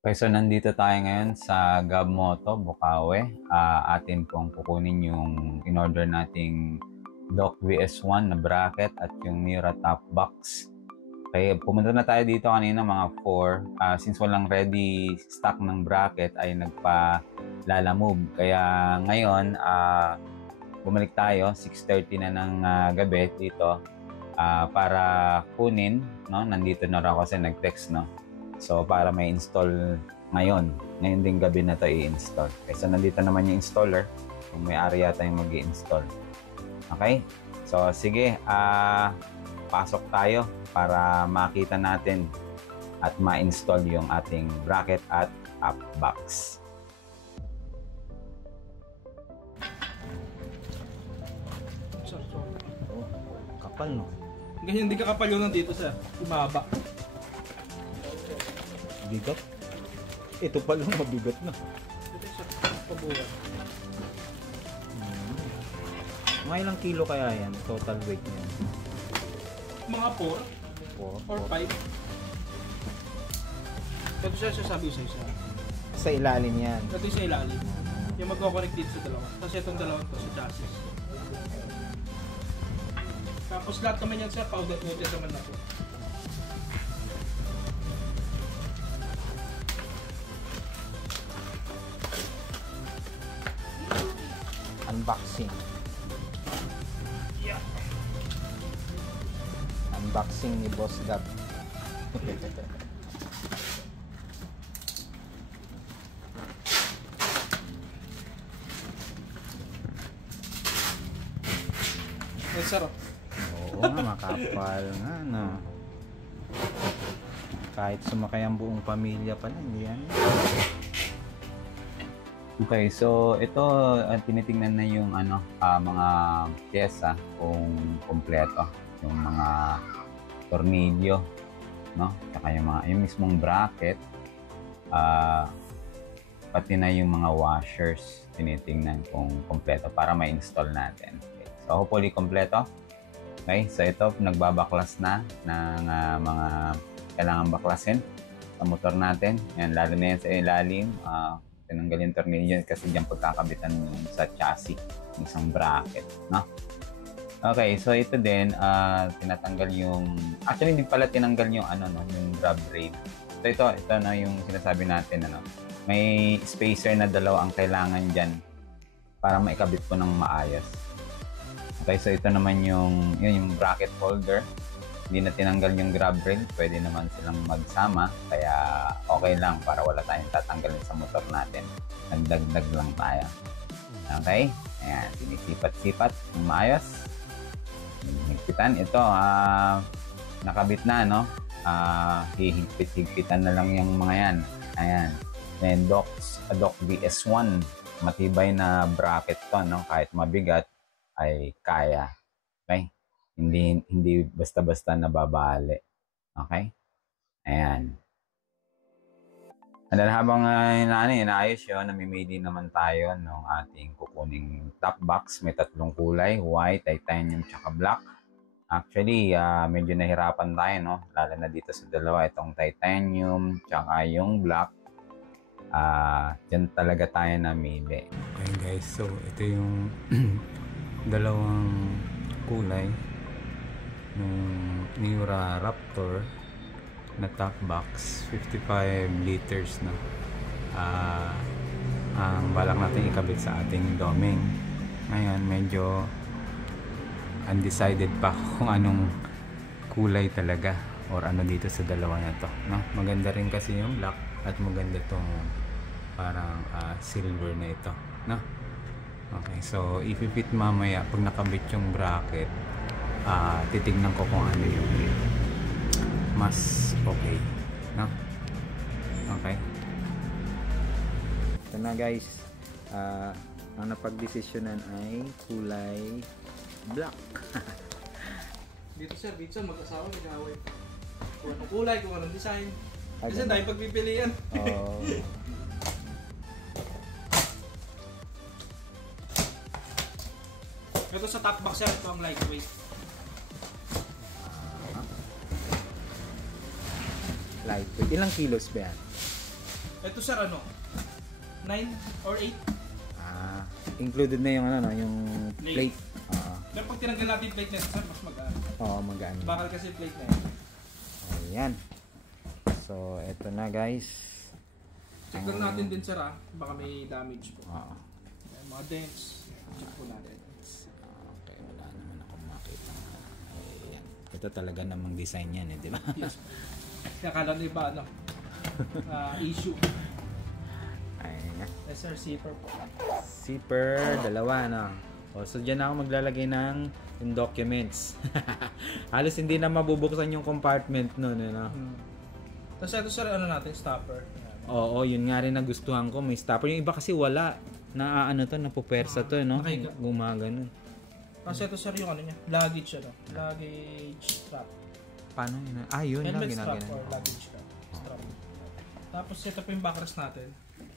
Okay, so nandito tayo ngayon sa Gabmoto, Bukawi. Atin pong kukunin yung in-order nating Dock VS1 na bracket at yung Mira top box. Okay, pumunta na tayo dito kanina mga 4. Since walang ready stock ng bracket ay nagpa-Lala Move. Kaya ngayon, bumalik tayo, 6:30 na ng gabi dito para kunin. No? Nandito na rin ako kasi nag-text, no? So, para may install ngayon din gabi na to i-install. Okay, so nandito naman yung installer. Yung may-ari yata yung mag-i-install. Okay? So, sige, pasok tayo para makita natin at ma-install yung ating bracket at top box. Oh, kapal no? Ganyan hindi kakapal yun nandito sa umaba. Bigat. Ito pa lang mabigat na. Ito sa pabuhan. Mga ilang kilo kaya yan? Total weight niya? Mga 4 or 5. Ito siya sasabi sa isa. Sa ilalim yan. Ito sa ilalim. Yung magkoconnect dito sa dalawa. Tapos itong dalawa to sa chassis. Tapos lahat naman yan sa powder coated naman na to. Unboxing. Unboxing ni Boss Gab. Ang sarap. Oo nga, makapal nga no. Kahit sumakay ang buong pamilya pala, hindi yan. Okay, so ito tinitingnan na yung mga pyesa kung kompleto, yung mga tornilyo, no? Saka yung mismong bracket, pati na yung mga washers tinitingnan kung kompleto para ma-install natin. Okay. So hopefully kompleto. Okay, so ito nagbabaklas na ng mga kailangan baklasin sa motor natin. Yan, lalo na yan sa ilalim. Tinanggal yung tornilyo kasi diyan pagkakabitan sa chassis ng isang bracket, no? Okay, so ito din tinatanggal yung actually hindi pala tinanggal yung yung grab rail. So ito na yung sinasabi natin may spacer na dalawa ang kailangan diyan para maikabit ko ng maayos. Okay, so ito naman yung bracket holder. Hindi na tinanggal yung grab rail, pwede naman silang magsama, kaya okay lang para wala tayong tatanggalin sa motor natin. Nagdagdag lang tayo. Okay? Ayan, sinisipat-sipat ng maayos. Higpitan. Ito, nakabit na, no? Hihigpit-higpitan na lang yung mga yan. Ayan. Then, Dock VS1. Matibay na bracket to, no? Kahit mabigat, ay kaya. Okay? Hindi basta-basta nababali. Okay? Ayan. And then habang inaayos yun, namimili naman tayo ng ating kukuning top box. May tatlong kulay, white, titanium, tsaka black. Actually, medyo nahirapan tayo, no? Lalo na dito sa dalawa, itong titanium, tsaka yung black. Dyan talaga tayo namili. Okay guys, so ito yung dalawang kulay ng Miura Raptor na top box, 55 liters na. Ang balak natin ikabit sa ating doming. Ngayon medyo undecided pa kung anong kulay talaga or ano dito sa dalawa na to, no? Maganda rin kasi yung black at maganda tong parang silver na ito, no? Okay, so ipipit mamaya pag nakabit yung bracket. Titignan ko kung ano yung mas okay, no? Okay. Ito na guys, ang napagdesisyonan ay kulay black. Dito sir, dito mag-asawa nag-away. Kung anong kulay, kung anong design. Ay, Kasi ganun. dahil pagpipilian. Oh. Ito sa top box sir, ito ang lightweight. Lightweight. Ilang kilos ba yan? Ito sir, ano? 9 or 8? Included na yung ano, no, yung plate. Pero pag tinanggal natin yung plate na ito, sir, mas magaan. Oo, magaan. Bakal kasi yung plate na yan. Ayan. So, eto na guys. Check lang natin din sir baka may damage po. Oo. Ayan, mga dents. Check po natin. Okay, wala naman akong makita. Ayan. Ito talaga namang design yan, di ba? Yes. Kaya kala na iba, ano? Issue. Ayan. Yes sir, zipper po. Zipper, dalawa, no? O, so dyan ako maglalagay ng yung documents. Halos hindi na mabubuksan yung compartment nun, no? Tapos ito sir, ano natin, stopper. Oo, yun nga rin nagustuhan ko. May stopper. Yung iba kasi wala. Ano to, napupersa to, no? Nakahiga. Gumagano. Kasi ito sir, yung ano niya, luggage, ano? Luggage strap. Paano yun? Yun lang Helmet strap ginagano. or luggage strap. Tapos ito po yung backrest natin.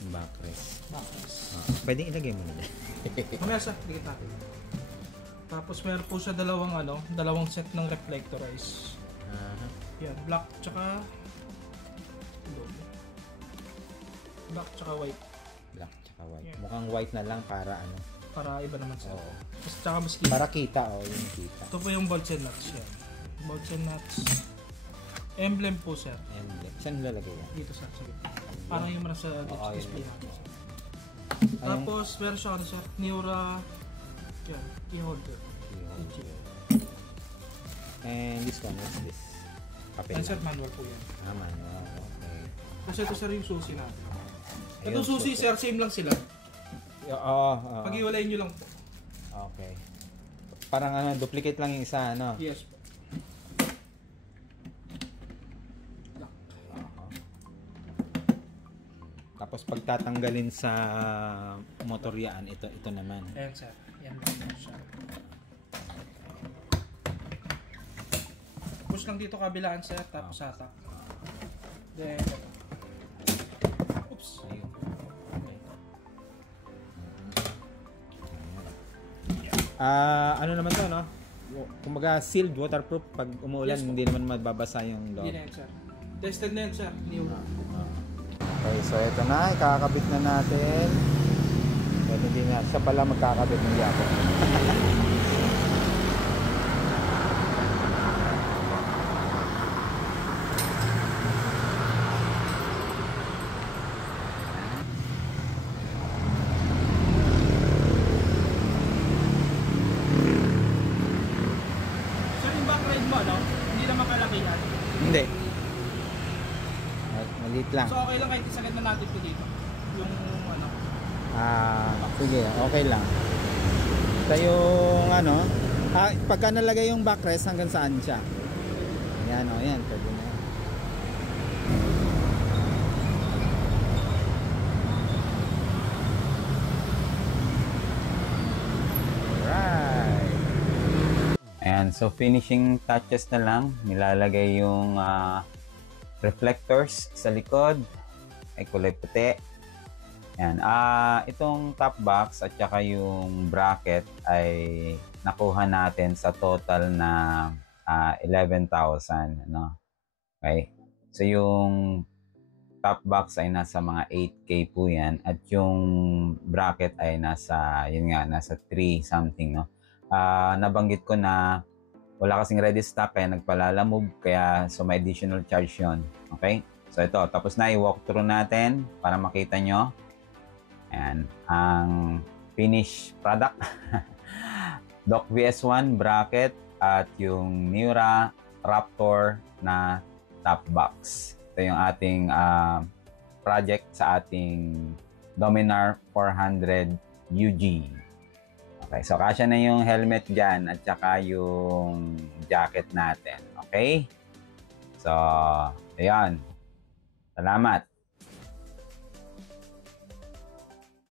Yung backrest. Backrest. Pwedeng ilagay mo na dyan. Mamaya sir, dikit natin. Tapos meron po siya dalawang set ng reflector eyes. Yan, black tsaka black tsaka white. Black tsaka white. Yeah. Mukhang white na lang para ano. Para iba naman sir. Oo. Tapos tsaka mas kita. Para kita, yung kita. Ito po yung bolts and nuts yan. Bolts and nuts. Emblem po sir. Emblem. Saan nilalagay yan? Dito sir. Sige. Parang yung nasa display yun. natin. Tapos meron siya ano sir. Neura. Yan. Key holder. And this one, what's this? Papel Yan sir, lang. manual po yan. Manual. Okay. Kasi ito sir yung susi natin. Ayun, Ito susi sir, same lang sila. Oo. Pag-iwalayin nyo lang po. Okay. Parang duplicate lang yung isa, ano? Yes po. Tapos pagtatanggalin sa motor yan, ito naman. Ayan sir, yan lang siya. Push lang dito kabilaan sir, tapos hatak. Then, oops. Ayun. Ano naman to, no? Kumbaga sealed, waterproof. Pag umuulan, Yes, po. hindi naman mababasa yung loob. Hindi na yan sir. Tested na yan sir, new. Okay, so ito na, ikakabit na natin. But hindi na, siya pala magkakabit ng jacket. Sir, yung back ride mo, no? Hindi naman kalaki yan. Hindi. Maliit lang. So okay lang kahit isagad na natin ito dito. Yung ano. Sige, okay lang. Ito yung ano, pagka nalagay yung backrest hanggang saan siya. Yan o, yan. Pwede na yan. Alright. Ayan, so finishing touches na lang. Nilalagay yung reflectors sa likod. Ay kulay puti. Ayan, itong top box at saka yung bracket ay nakuha natin sa total na 11,000. No? Okay? So yung top box ay nasa mga 8K po yan at yung bracket ay nasa, yun nga, nasa 3 something. No? Nabanggit ko na wala kasing ready stock kaya nagpalalamove kaya so may additional charge yun. Okay? So ito, tapos na i-walk through natin para makita nyo. Ayan, ang finished product. Dock VS1 bracket at yung Miura Raptor na top box. Ito yung ating project sa ating Dominar 400 UG. Okay, so kasya na yung helmet dyan at saka yung jacket natin. Okay? So, ayan. Salamat.